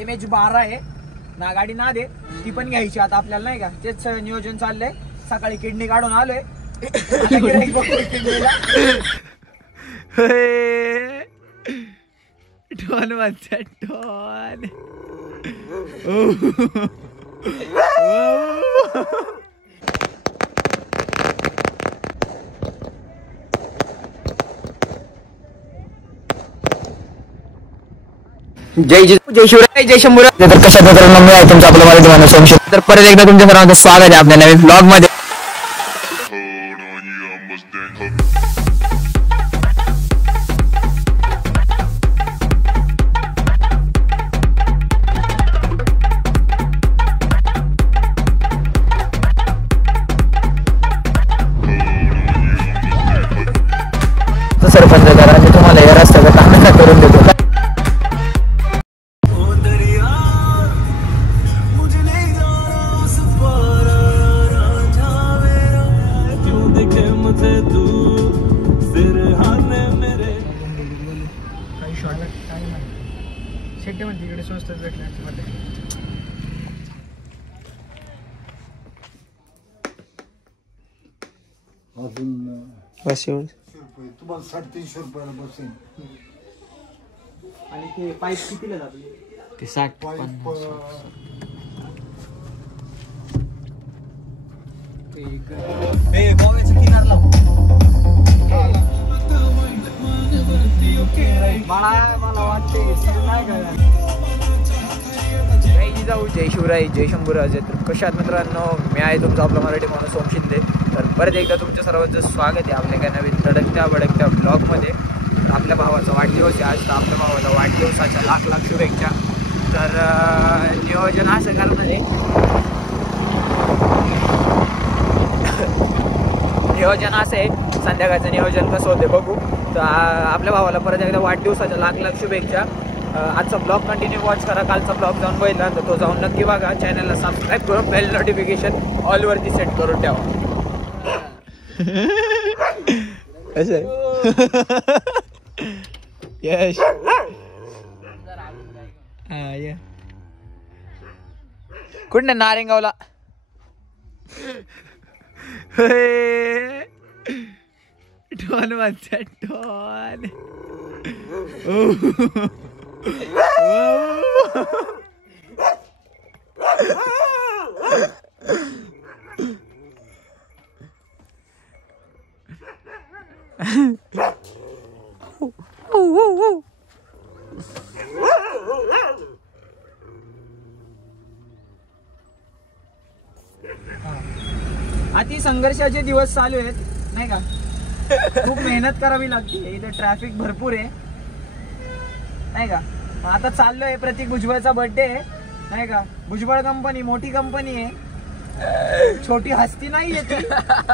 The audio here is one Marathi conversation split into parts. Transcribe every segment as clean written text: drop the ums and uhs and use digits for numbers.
MH12 आहे ना, गाडी ना दे ती पण घ्यायची आता आपल्याला नाही का, तेच नियोजन चाललंय. सकाळी किडनी काढून आलोय. टोन वाजता टोन. जय शिवराय, जय शंभूराय. तर कशा प्रकारे मी आहे तुमचं आपलं मराठी माणूस सोमशी. तर परत एकदा तुमच्या सर्वांचं स्वागत आहे आपल्या नवीन ब्लॉग मध्ये. सरपंच करा मी तुम्हाला या रस्त्याचं काम करून देतो. तिकडे स्वस्त भेटले बस एवढं. तुम्हाला 350 रुपयाला बसेल. आणि ते पाईप कितीला लागले? ते 60 किनार लाव. मला वाटते नाही का. जय शिवराय, जय शंभूराय. तर कशात मित्रांनो, मी आहे तुमचा आपला मराठी माणूस सोम शिंदे. तर परत एकदा तुमच्या सर्वांचं स्वागत आहे आपल्या काय नवीन धडकत्या भडकत्या ब्लॉगमध्ये. आपल्या भावाचा वाढदिवस आहे आज. तर आपल्या भावाला वाढदिवसाच्या लाख लाख शुभेच्छा. तर नियोजन असं करणार आहे, नियोजन असं आहे, संध्याकाळचं नियोजन कसं होते बघू. तर आपल्या भावाला परत एकदा वाढदिवसाच्या लाख लाख शुभेच्छा. आजचा ब्लॉग कंटिन्यू वॉच करा. कालचा ब्लॉग जाऊन बघितला तर तो जाऊन नक्की बघा. चॅनलला सबस्क्राईब करून बेल नोटिफिकेशन ऑलवरती सेट करून ठेवा. कसं आहे यश? हा ये कुठं नारेंगावला. टोन वाजता टोन. अति संघर्षाचे दिवस चालू आहेत नाही का. खूप मेहनत करावी लागते. इथे ट्रॅफिक भरपूर आहे नाही का. आता चाललोय, प्रतीक भुजबळचा बर्थडे आहे नाही का. भुजबळ कंपनी मोठी कंपनी आहे, छोटी हस्ती नाही आहे ती,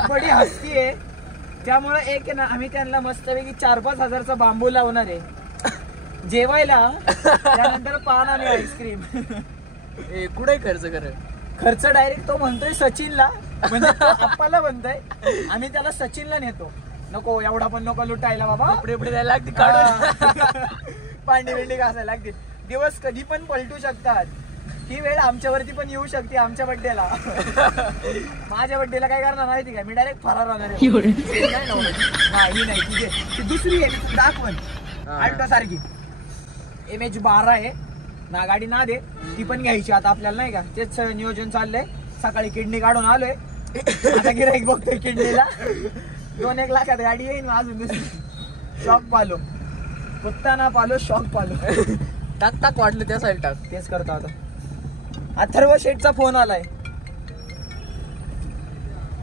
बडी हस्ती आहे. त्यामुळे एक आहे ना, आम्ही त्यांना मस्तपैकी 4-5 हजारचा बांबू लावणार आहे जेवायला, त्यानंतर पान आणि आईस्क्रीम. कुठे खर्च कर. खर्च डायरेक्ट तो म्हणतोय सचिनला, म्हणजे आप्पाला म्हणतोय. आम्ही त्याला सचिनला नेतो. नको एवढा पण नको लुटायला बाबा. पुढे द्यायला लागते, पांडी बिंडी घासायला लागते. दिवस कधी पण पलटू शकतात. ही वेळ आमच्यावरती पण येऊ शकते. आमच्या बड्डेला, माझ्या बड्डेला काय करणार माहिती का, मी डायरेक्ट फरार होणार आहे. ही नाही ती दुसरी आहे, दाखवण अल्टो सारखी MH12 आहे ना, गाडी ना दे ती पण घ्यायची आता आपल्याला नाही का. तेच नियोजन चाललंय. सकाळी किडनी काढून आलोय. आता गिऱ्हाईक बघतोय किडनीला. 2-1 लाखात गाडी येईन. अजून दुसरी शॉक पालो, कुत्ता ना पालो शॉक पालो. टाक टाक वाटलं त्या साईड टाक. तेच करतो आता. अथर्व शेठचा फोन आलाय.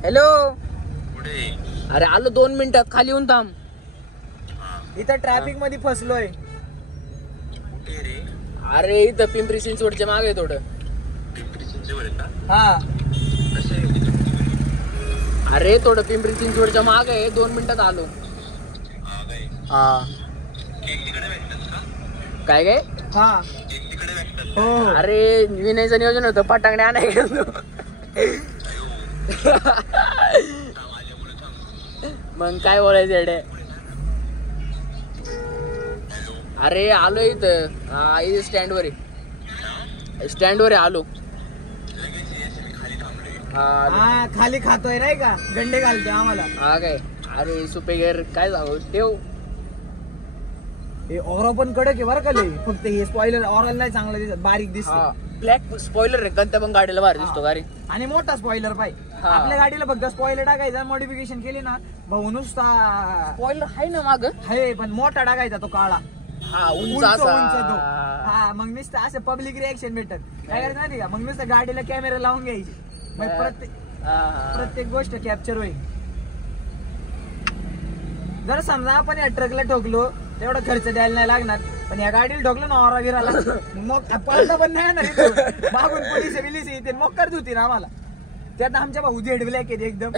हॅलो. अरे आलो 2 मिनिटात, खाली येऊन थांब. इथं ट्रॅफिक मध्ये फसलोय. अरे इथं पिंपरी चिंचवडच्या मागे आहे थोडं. हा अरे थोडं पिंपरी चिंचवडच्या मागे आहे. 2 मिनिटात आलो. हा काय काय. हा हो. अरे विनयचं नियोजन होतं, पटांगणे आणाय गेलो. मग काय बोलायचं एवढे. अरे आलो इथं स्टँड वर. स्टँडवर आलो. हा खाली खातोय नाही का, गंडे घालते आम्हाला. हा काय, अरे सुपेगर काय सांगू ठेव. हे ओरा पण कडक आहे बरं का लय. फक्त हे स्पॉइलर ओरल नाही चांगलं दिसत, बारीक दिसत. ब्लॅक स्पॉइलर आहे कोणत्या पण गाडीला भारी दिसतो गाडी. आणि मोठा स्पॉइलर पाहिजे. हा. आपल्या गाडीला फक्त स्पॉइलर टाकायचा, मॉडिफिकेशन केली ना भाऊ नुसता स्पॉइलर आहे ना माग. आहे, पण मोठा टाकायचा तो काळा. हा उंच उंच तो. असा. हा मग नुसतं असं पब्लिक रिएक्शन भेटत. काय करायचं माहिती का, मग नुसतं गाडीला कॅमेरा लावून घ्यायची. मग प्रत्येक गोष्ट कॅप्चर होईल. जर समजा आपण या ट्रकला ठोकलो तेवढा खर्च द्यायला नाही लागणार, पण या गाडीला ठोकलो ना ओरा गिराला मग पळता पण नाही येणार इथून. मागून पोलिस बिलीस येते मग करत होती ना आम्हाला. त्यात आमच्या भाऊ झेड ब्लॅक येते एकदम.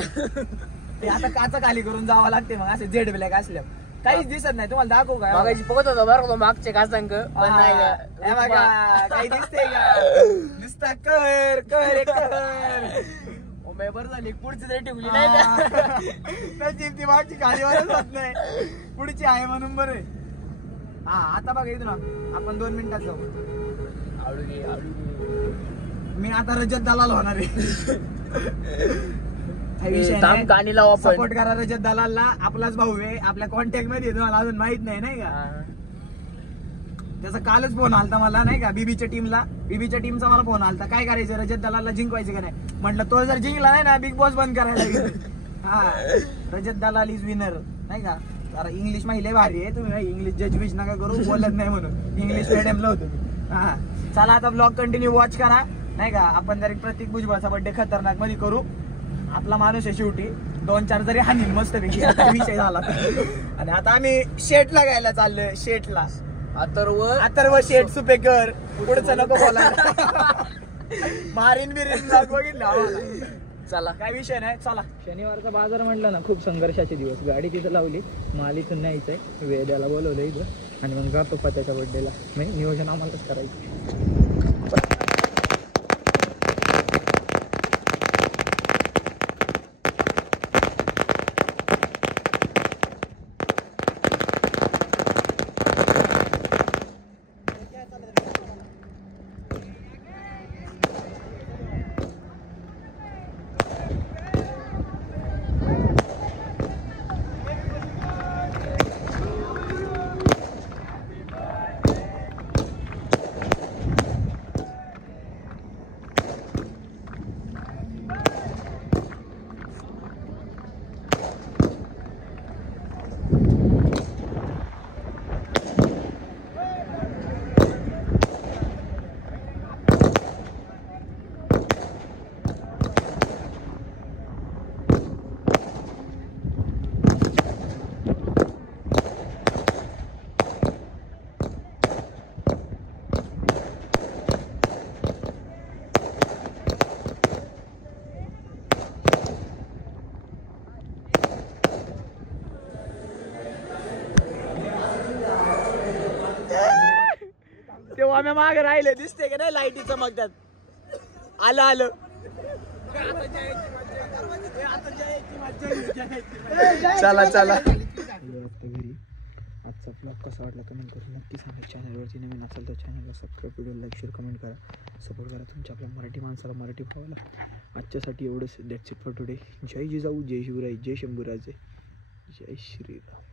ते आता काचा खाली करून जावं लागते मग असं झेड ब्लॅक असल्यावर काहीच दिसत नाही. तुम्हाला दाखवू का, बघायची बघत होता बरं का मागचे काचांक पण नाही का. हे बघा काही दिसते का, नुसता कर कर कर. बरं झाली पुढची तरी ठेवली नाही का. नशीब ती मागची खालीवरच होत नाही, पुढची आहे म्हणून बरं. हा आता बघा इथून आपण 2 मिनिटात जाऊ. मी आता रजत दलाल होणार आहे. गाणी लावू आपण. सपोर्ट करा रजत दलालला. आपलाच भाऊ आहे, आपल्या कॉन्टॅक्ट मध्ये तुम्हाला अजून माहित नाही नाही का. त्याचा कालच फोन आलता मला नाही का, बीबीच्या टीमचा मला फोन आलता. काय करायचं रजत दलालला जिंकवायचं का नाही. म्हटलं तो जर जिंकला नाही ना बिग बॉस बंद करायला लागेल. हा रजत दलाल इज विनर नाही का. जरा इंग्लिश माहिती भारी आहे, तुम्ही इंग्लिश जजविज नका करू, बोलत नाही म्हणून इंग्लिश मिडियमला होतो. हा चला आता ब्लॉग कंटिन्यू वॉच करा नाही का. आपण जरी प्रत्येक भुजबळचा बर्थडे खतरनाक मध्ये करू. आपला माणूस आहे शेवटी, 2-4 जरी हानी मस्त विषय झाला. आणि आता आम्ही शेटला घ्यायला चाललोय. शेटला अथर्व शेट सुपेकर. पुढचं नको बोला, मारीन बिरीन बघितलं. चला काय विषय नाही, चला. शनिवारचा बाजार म्हटलं ना खूप संघर्षाचे दिवस. गाडी तिथं लावली, माल इथून न्यायचंय, वेद्याला बोलवलं इथं आणि मग जातो त्याच्या बर्थडेला. नियोजन आम्हालाच करायचं. तेव्हा आम्ही मागे राहिले, दिसते का नाही लाईटी चमकतात. आलं चला चला. घरी आजचा ब्लॉग कसा वाटला कमेंट करून नक्की सांगा. चॅनलवरती नवीन असेल तर चॅनलला subscribe, video like, share, comment करा. सपोर्ट करा तुमच्या आपल्या मराठी माणसाला, मराठी भावाला. आजच्यासाठी एवढंच. That's it for today. जय जिजाऊ, जय शिवराय, जय शंभूराजे, जय श्रीराम.